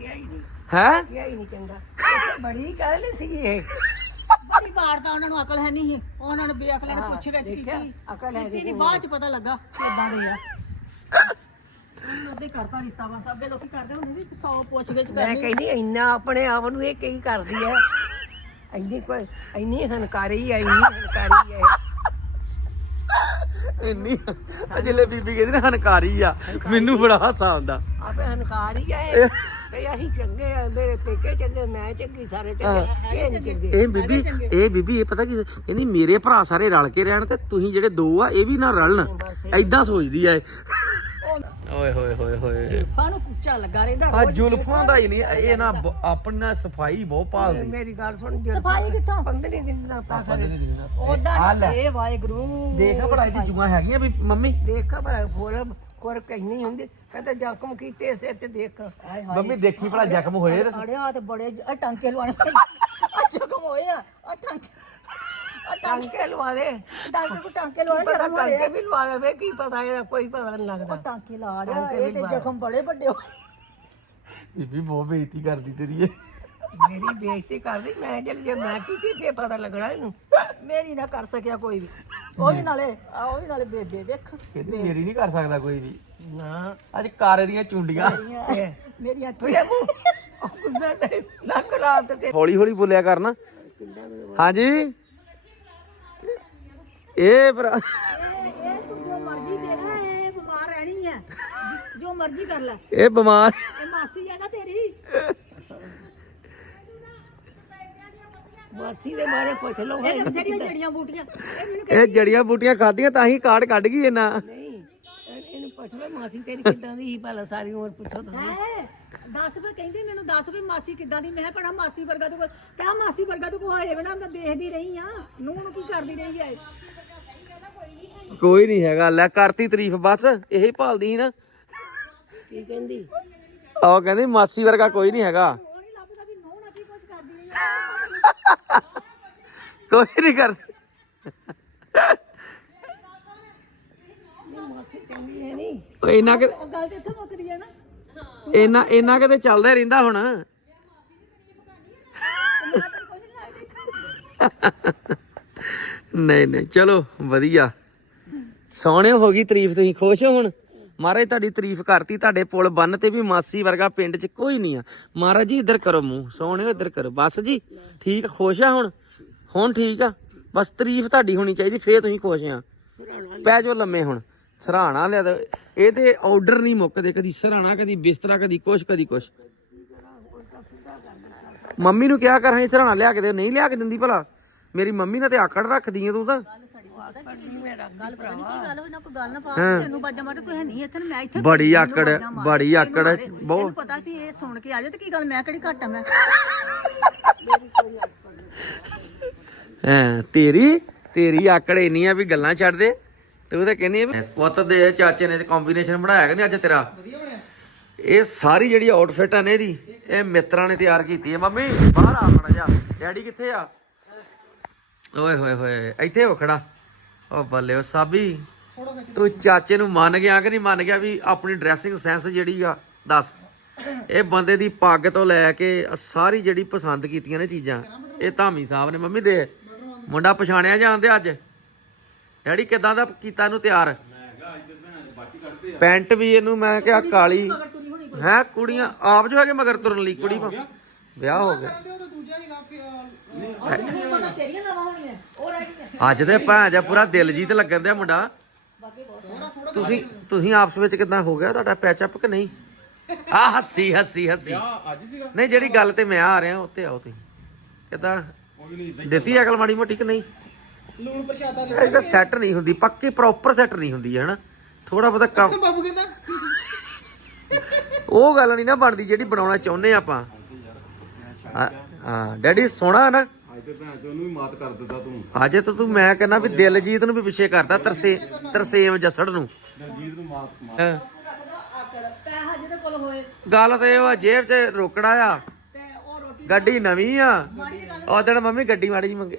C: ਹੀ ਨਹੀਂ।
A: ਹੈ?
C: ਕਿਹਾ ਹੀ ਨਹੀਂ ਚੰਗਾ। ਇਹ ਤਾਂ ਬੜੀ ਗੱਲ ਸੀਗੀ ਇਹ।
B: ਬੜੀ ਵਾਰ ਤਾਂ ਉਹਨਾਂ ਨੂੰ ਅਕਲ ਹੈ ਨਹੀਂ ਸੀ। ਉਹਨਾਂ ਨੇ ਬੇਅਕਲੇ ਨੇ ਪੁੱਛ ਵਿੱਚ ਕੀਤੀ।
C: ਅਕਲ ਹੈ
B: ਕੀਤੀ ਨਹੀਂ ਬਾਅਦ ਚ ਪਤਾ ਲੱਗਾ ਕਿ ਇਦਾਂ ਦੇ ਆ। ਉਹਦੇ ਕਰਤਾ ਰਿਸ਼ਤਾ ਵਾ ਅੱਗੇ ਲੋਕੀ ਕਰਦੇ ਹੁੰਦੇ ਸੀ 100 ਪੁੱਛ ਵਿੱਚ
C: ਮੈਂ
B: ਕਰਨੀ।
C: ਕਹਿੰਦੀ ਇੰਨਾ ਆਪਣੇ ਆਪ ਨੂੰ ਇਹ ਕਈ ਕਰਦੀ ਹੈ। ਇੰਨੀ ਕੋਈ ਇੰਨੀ ਹਨਕਾਰੀ ਹੈ ਇੰਨੀ ਹਨਕਾਰੀ ਹੈ।
A: ਇੰਨੀ। ਅਜਲੇ ਬੀਬੀ ਕਹਿੰਦੀ ਨਾ ਹਨਕਾਰੀ ਆ। ਮੈਨੂੰ ਬੜਾ ਹਾਸਾ ਆਉਂਦਾ।
C: ਆਪੇ ਹਨਕਾਰੀ ਹੈ ਕਈ ਅਸੀਂ ਚੰਗੇ ਆ ਮੇਰੇ ਪੇਕੇ ਚੰਗੇ ਮੈਂ ਚੰਗੀ ਸਾਰੇ ਚੰਗੇ ਇਹ ਨਹੀਂ ਚੰਗੇ।
A: ਇਹ ਬੀਬੀ ਇਹ ਬੀਬੀ ਇਹ ਪਤਾ ਕੀ ਕਹਿੰਦੀ ਮੇਰੇ ਭਰਾ ਸਾਰੇ ਰਲ ਕੇ ਰਹਿਣ ਤੇ ਤੁਸੀਂ ਜਿਹੜੇ ਦੋ ਆ ਇਹ ਵੀ ਨਾ ਰਲਣ। ਐਦਾਂ ਸੋਚਦੀ ਆ ਇਹ। ਓਏ ਹੋਏ ਹੋਏ ਹੋਏ।
B: ਫਾਂ ਨੂੰ ਪੁੱਛਾ ਲੱਗਾ ਰਹਿੰਦਾ
A: ਆ ਜੁਲਫਾਂ ਦਾ ਹੀ ਨਹੀਂ ਇਹ ਨਾ ਬ- ਆਪਣਾ ਸਫ਼ਾਈ ਬਹੁਤ ਭਾਲਦੀ।
C: ਮੇਰੀ ਗੱਲ ਸੁਣ ਜੇ
B: ਸਫ਼ਾਈ ਕਿੱਥੋਂ?
C: 15 ਦਿਨ ਦਾ ਤਾਂ
A: ਆ
B: ਉਦਾਂ
A: ਲੈ।
B: ਇਹ ਵਾਹਿਗੁਰੂ
A: ਦੇਖ ਇਹ 'ਚ ਜੂਆਂ ਹੈਗੀਆਂ ਵੀ ਮੰਮੀ।
C: ਦੇਖਾ ਭਲਾ ਹੋਰ ਕੋਰ ਕਹਿਨੀ ਹੁੰਦੀ। ਕਹਿੰਦਾ ਜ਼ਖਮ ਕੀਤੇ ਸਿਰ ਤੇ ਦੇਖ।
B: ਹਾਏ
A: ਮੰਮੀ ਦੇਖੀ ਭਲਾ ਜ਼ਖਮ ਹੋਏ
B: ਅੜਿਆ ਤੇ ਬੜੇ ਆ ਟਾਂਕੇ ਲਵਾਣੇ ਆ ਜ਼ਖਮ ਹੋਏ ਆ। ਆ ਟਾਂਕੇ ਆ
C: ਟਾਂਕੇ ਲਵਾ ਦੇ।
B: ਟਾਂਕੇ ਕੋ ਟਾਂਕੇ ਲਵਾਣੇ
C: ਪਤਾ
B: ਜ਼ਖਮ ਹੋਏ
C: ਟਾਂਕੇ ਵੀ ਲਵਾ ਦੇਵੇ ਕੀ ਪਤਾ ਇਹਦਾ ਕੋਈ ਪਤਾ ਨਹੀਂ ਲੱਗਦਾ।
B: ਟਾਂਕੇ ਲਾ ਰਿਹਾ ਇਹ ਤੇ ਜ਼ਖਮ ਬੜੇ ਵੱਡੇ ਹੋਏ।
A: ਬੀਬੀ ਬਹੁਤ ਬੇਇੱਜ਼ਤੀ ਕਰਦੀ ਤੇਰੀ ਇਹ।
C: ਮੇਰੀ ਬੇਇੱਜ਼ਤੀ ਕਰਦੀ ਮੈਂ ਜਲ ਜੇ ਮੈਂ ਕੀਤੀ ਫੇਰ ਪਤਾ ਲੱਗਣਾ ਇਹਨੂੰ।
B: ਮੇਰੀ ਨਾ ਕਰ ਸਕਿਆ ਕੋਈ ਵੀ। ਉਹ ਵੀ ਨਾਲੇ ਆ ਉਹ ਵੀ ਨਾਲੇ ਬੇਬੇ ਵੇਖ।
A: ਕਹਿੰਦੀ ਮੇਰੀ ਨਹੀਂ ਕਰ ਸਕਦਾ ਕੋਈ ਵੀ।
C: ਨਾ।
A: ਅੱਜ ਕਾਰੇ ਦੀਆਂ ਚੁੰਡੀਆਂ।
C: ਇਹ
B: ਮੇਰੀਆਂ
C: ਤੁਝੇ ਮੂੰਹ। ਕੁੰਦਾ ਨਹੀਂ ਲੱਕ ਰਾਤ ਤੇ
A: ਹੌਲੀ ਹੌਲੀ ਬੋਲਿਆ ਕਰਨਾ ਹਾਂਜੀ? ਇਹ ਭਰਾ।
B: ਇਹ ਤੂੰ ਜੋ ਮਰਜ਼ੀ ਦੇ ਲੈ ਇਹ ਬਿਮਾਰ ਰਹਿਣੀ ਹੈ ਜੋ ਮਰਜ਼ੀ ਕਰ ਲੈ।
A: ਇਹ ਬਿਮਾਰ।
B: ਇਹ ਮਾਸੀ ਆ ਨਾ ਤੇਰੀ।
C: ਮਾਸੀ ਦੇ ਬਾਰੇ ਪੁੱਛ ਲਓ
B: ਇਹ ਬਥੇਰੀਆਂ ਜੜੀਆਂ ਬੂਟੀਆਂ। ਇਹ ਮੈਨੂੰ
A: ਇਹ ਜੜੀਆਂ ਬੂਟੀਆਂ ਖਾਧੀਆਂ ਤਾਂ ਹੀ ਕਾਰਡ ਕੱਢ ਗਈ ਇਹਨਾਂ।
C: ਨਹੀਂ ਇਹ- ਇਹਨੂੰ ਪੁੱਛ ਲਓ ਮਾਸੀ ਤੇਰੀ ਕਿੱਦਾਂ ਦੀ ਸੀ ਭਲਾ ਸਾਰੀ ਉਮਰ ਪੁੱਛੋ ਤੁਸੀਂ
B: ਹੈ? ਦੱਸ ਵੀ ਕਹਿੰਦੀ ਮੈਨੂੰ ਦੱਸ ਵੀ ਮਾਸੀ ਕਿੱਦਾਂ ਦੀ। ਮੈਂ ਪੜਾ ਮਾਸੀ ਵਰਗਾ ਤੂੰ ਕਿਆ ਮਾਸੀ ਵਰਗਾ ਤੂੰ ਹੋਏ ਬਿਨਾ ਮੈਂ ਦੇਖਦੀ ਰਹੀ ਆ। ਨੂੰ ਨੂੰ ਕੀ ਕਰਦੀ ਰਹੀ ਆ
A: ਕੋਈ ਨਹੀਂ ਹੈਗਾ। ਲੈ ਕਰਤੀ ਤਾਰੀਫ ਬਸ ਇਹੀ ਭਾਲਦੀ ਸੀ ਨਾ।
C: ਕੀ ਕਹਿੰਦੀ?
A: ਉਹ ਕਹਿੰਦੀ ਮਾਸੀ ਵਰਗਾ ਕੋਈ ਨਹੀਂ ਹੈਗਾ। ਕੋਈ ਨਹੀਂ ਕਰਦੀ।
C: ਨਹੀਂ ਮਾਸੀ ਚੰਗੀ ਹੈ ਨਹੀਂ।
A: ਉਹ ਇੰਨਾ ਕਿ
B: ਉਹ ਗੱਲ ਤੇ ਇੱਥੇ ਮੁੱਕਦੀ ਆ ਨਾ।
A: ਇੰਨਾ ਇੰਨਾ ਕਿਤੇ ਚੱਲਦਾ ਹੀ ਰਹਿੰਦਾ ਹੁਣ। ਨਹੀਂ ਨਹੀਂ ਚਲੋ ਵਧੀਆ। ਸੋਹਣੇ ਹੋ ਗਈ ਤਾਰੀਫ, ਤੁਸੀਂ ਖੁਸ਼ ਹੋ ਹੁਣ? ਮਹਾਰਾਜ ਤੁਹਾਡੀ ਤਾਰੀਫ ਕਰਤੀ, ਤੁਹਾਡੇ ਪੁਲ ਬੰਨ ਤੇ ਵੀ ਮਾਸੀ ਵਰਗਾ ਪਿੰਡ 'ਚ ਕੋਈ ਨਹੀਂ ਆ। ਮਹਾਰਾਜ ਜੀ, ਇੱਧਰ ਕਰੋ ਮੂੰਹ, ਸੋਹਣੇ ਇੱਧਰ ਕਰੋ। ਬਸ ਜੀ, ਠੀਕ, ਖੁਸ਼ ਆ ਹੁਣ? ਹੁਣ ਠੀਕ ਆ? ਬਸ ਤਾਰੀਫ ਤੁਹਾਡੀ ਹੋਣੀ ਚਾਹੀਦੀ, ਫੇਰ ਤੁਸੀਂ ਖੁਸ਼ ਆ। ਪੈ ਜਾਓ ਲੰਮੇ ਹੁਣ। ਸਰਾਣਾ ਲਿਆ ਤਾਂ ਇਹ ਤੇ ਆਰਡਰ ਨਹੀਂ ਮੁੱਕਦੇ, ਕਦੀ ਸਰਾਣਾ, ਕਦੀ ਬਿਸਤਰਾ, ਕਦੀ ਕੁਛ ਕਦੀ ਕੁਛ। ਮੰਮੀ ਨੂੰ ਕਿਹਾ ਕਰ ਹਾਂ ਸਰਾਣਾ ਲਿਆ ਕੇ ਦੇ, ਨਹੀਂ ਲਿਆ ਕੇ ਦਿੰਦੀ ਭਲਾ। ਮੇਰੀ ਮੰਮੀ ਨਾਲ ਤੇ ਆਕੜ ਰੱਖਦੀ ਆ ਤੂੰ ਤਾਂ।
B: ਗੱਲ? ਪਤਾ ਨਹੀਂ ਕੀ ਗੱਲ ਹੋਈ? ਨਾ ਕੋਈ ਗੱਲ ਨਾ ਪਾ ਤੈਨੂੰ ਬਾਜਾ ਮਾਰੇ ਕੋਈ ਹੈ ਨਹੀਂ ਇੱਥੇ ਮੈਂ ਇੱਥੇ
A: ਬੜੀ ਆਕੜ ਬੜੀ ਆਕੜ ਬਹੁਤ।
B: ਪਤਾ ਵੀ ਇਹ ਸੁਣ ਕੇ ਆ ਜਾ ਤੇ ਕੀ ਗੱਲ ਮੈਂ ਕਿਹੜੀ ਘੱਟ ਆ ਮੈਂ।
A: ਹਾਂ ਤੇਰੀ ਤੇਰੀ ਆਕੜ ਇੰਨੀ ਆ ਵੀ ਗੱਲਾਂ ਛੱਡ ਦੇ। ਤੂੰ ਤਾਂ ਕਹਿੰਦੀ ਆ ਪੁੱਤ ਦੇ ਚਾਚੇ ਨੇ ਤੇ ਕੰਬੀਨੇਸ਼ਨ ਬਣਾਇਆ ਕਿ ਨਹੀਂ ਅੱਜ ਤੇਰਾ? ਇਹ ਸਾਰੀ ਜਿਹੜੀ ਆਊਟਫਿਟ ਆ ਨੇ ਇਹਦੀ ਇਹ ਮਿੱਤਰਾਂ ਨੇ ਤਿਆਰ ਕੀਤੀ ਹੈ ਮੰਮੀ ਬਾਹਰ ਆ ਮੜਾ ਜਾ। ਡੈਡੀ ਕਿੱਥੇ ਆ? ਓਏ ਹੋਏ ਹੋਏ ਇੱਥੇ ਹੋ ਖੜਾ। ਉਹ ਬੱਲੇ ਓ ਸਾਬੀ, ਤੂੰ ਚਾਚੇ ਨੂੰ ਮੰਨ ਗਿਆ ਕਿ ਨਹੀਂ ਮੰਨ ਗਿਆ ਵੀ ਆਪਣੀ ਡਰੈਸਿੰਗ ਸੈਂਸ ਜਿਹੜੀ ਆ, ਦੱਸ। ਇਹ ਬੰਦੇ ਦੀ ਪੱਗ ਤੋਂ ਲੈ ਕੇ ਸਾਰੀ ਜਿਹੜੀ ਪਸੰਦ ਕੀਤੀਆਂ ਨੇ ਚੀਜ਼ਾਂ, ਇਹ ਧਾਮੀ ਸਾਹਿਬ ਨੇ, ਮੰਮੀ ਦੇ, ਮੁੰਡਾ ਪਛਾਣਿਆ ਜਾਂਦੇ ਅੱਜ? ਡੈਡੀ ਕਿਦਾਂ ਦਾ ਕੀਤਾ ਇਹਨੂੰ ਤਿਆਰ? ਪੈਂਟ ਵੀ ਇਹਨੂੰ ਮੈਂ ਕਿਹਾ ਕਾਲੀ। ਹੈ, ਕੁੜੀਆਂ ਆਪ ਜੋ ਹੈਗੇ ਮਗਰ ਤੁਰਨ ਲਈ, ਕੁੜੀ ਵਿਆਹ ਹੋ ਗਿਆ
B: ਮੈਨੂੰ ਪਤਾ ਤੇਰੀਆਂ ਲਾਵਾਂ ਹੋਣੀਆਂ ਉਹ ਰਹਿ ਗਈਆਂ
A: ਅੱਜ ਤੇ ਭਾਂ ਜਾ ਪੂਰਾ ਦਿਲ ਜੀਤ ਲੱਗਣ ਦਿਆ ਮੁੰਡਾ। ਤੁਸੀਂ ਤੁਸੀਂ ਆਪਸ ਵਿੱਚ ਕਿਦਾਂ ਹੋ ਗਿਆ ਤੁਹਾਡਾ ਪੈਚ ਅਪ ਕਿ ਨਹੀਂ? ਆ ਹੱਸੀ ਹੱਸੀ ਹੱਸੀ।
D: ਅੱਜ ਸੀਗਾ।
A: ਨਹੀਂ ਜਿਹੜੀ ਗੱਲ ਤੇ ਮੈਂ ਆ ਰਿਹਾ ਉੱਤੇ ਆਓ ਤੁਸੀਂ। ਕਿਦਾਂ? ਦਿੱਤੀ ਅਕਲ ਮਾੜੀ ਮੋਟੀ ਕਿ ਨਹੀਂ?
D: ਲੂਣ ਪ੍ਰਸ਼ਾਦਾ
A: ਇਹ ਤਾਂ ਸੈੱਟ ਨਹੀਂ ਹੁੰਦੀ ਪੱਕੀ ਪ੍ਰੋਪਰ ਸੈੱਟ ਨਹੀਂ ਹੁੰਦੀ ਹੈ ਹਨਾ? ਥੋੜਾ ਬਹੁਤਾ ਕੰਮ
D: ਬਾਬੂ ਕਹਿੰਦਾ?
A: ਉਹ ਗੱਲ ਨਹੀਂ ਨਾ ਬਣਦੀ ਜਿਹੜੀ ਬਣਾਉਣਾ ਚਾਹੁੰਦੇ ਆਪਾਂ। ਹਾਂ- ਡੈਡੀ ਸੋਹਣਾ ਨਾ?
D: ਤੇ ਭੈਣ ਚੋਂ ਨੂੰ ਵੀ ਮਾਤ ਕਰ ਦਿੱਤਾ ਤੂੰ।
A: ਅੱਜ ਤਾਂ ਤੂੰ ਮੈਂ ਕਹਿੰਦਾ ਵੀ ਦਿਲਜੀਤ ਨੂੰ ਵੀ ਪਿੱਛੇ ਕਰਦਾ ਤਰਸੇ ਤਰਸੇਮ ਜਸੜ ਨੂੰ।
D: ਦਲਜੀਤ ਨੂੰ ਮਾਤ ਮਾਤ।
A: ਹਾਂ।
B: ਆਕੜ ਪੈਸਾ ਜਿਹਦੇ ਕੋਲ ਹੋਏ
A: ਗੱਲ ਤੇ ਇਹ ਵਾ ਜੇਬ 'ਚ ਰੋਕੜਾ ਆ।
B: ਤੇ ਉਹ ਰੋਟੀ
A: ਗੱਡੀ ਨਵੀਂ ਆ। ਉਹ ਦਿਨ ਮੰਮੀ ਗੱਡੀ ਮਾੜੀ ਜੀ ਮੰਗੇ